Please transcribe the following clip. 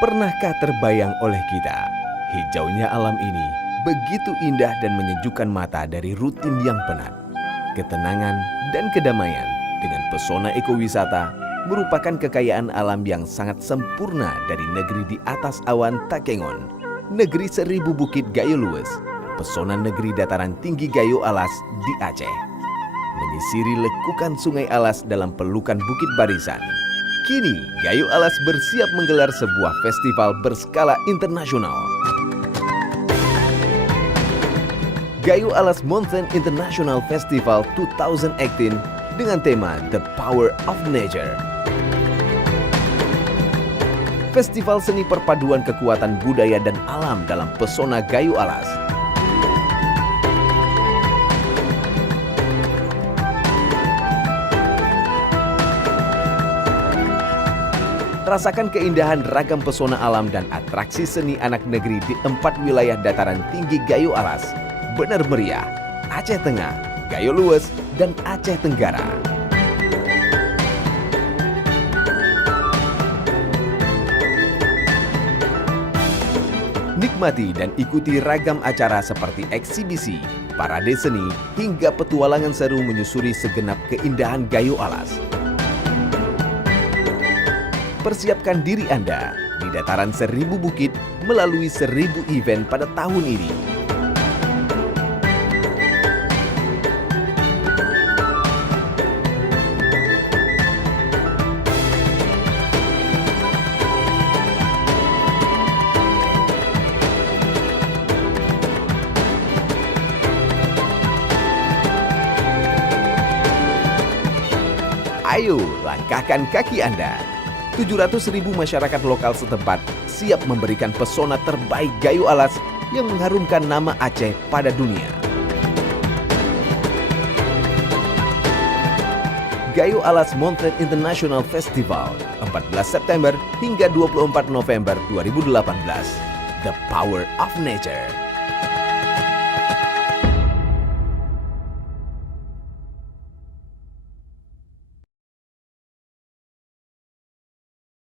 Pernahkah terbayang oleh kita, hijaunya alam ini begitu indah dan menyejukkan mata dari rutin yang penat. Ketenangan dan kedamaian dengan pesona ekowisata merupakan kekayaan alam yang sangat sempurna dari negeri di atas awan Takengon, negeri seribu bukit Gayo Luwes, pesona negeri dataran tinggi Gayo Alas di Aceh. Menyisiri lekukan sungai Alas dalam pelukan Bukit Barisan. Kini, Gayo Alas bersiap menggelar sebuah festival berskala internasional. Gayo Alas Mountain International Festival 2018 dengan tema The Power of Nature. Festival seni perpaduan kekuatan budaya dan alam dalam pesona Gayo Alas. Rasakan keindahan ragam pesona alam dan atraksi seni anak negeri di 4 wilayah dataran tinggi Gayo Alas. Benar meriah, Aceh Tengah, Gayo Luwes, dan Aceh Tenggara. Nikmati dan ikuti ragam acara seperti eksibisi, parade seni, hingga petualangan seru menyusuri segenap keindahan Gayo Alas. Persiapkan diri Anda di dataran 1000 bukit melalui 1000 event pada tahun ini. Ayo, langkahkan kaki Anda. 700.000 masyarakat lokal setempat siap memberikan pesona terbaik Gayo Alas yang mengharumkan nama Aceh pada dunia. Gayo Alas Mountain International Festival 14 September hingga 24 November 2018. The Power of Nature.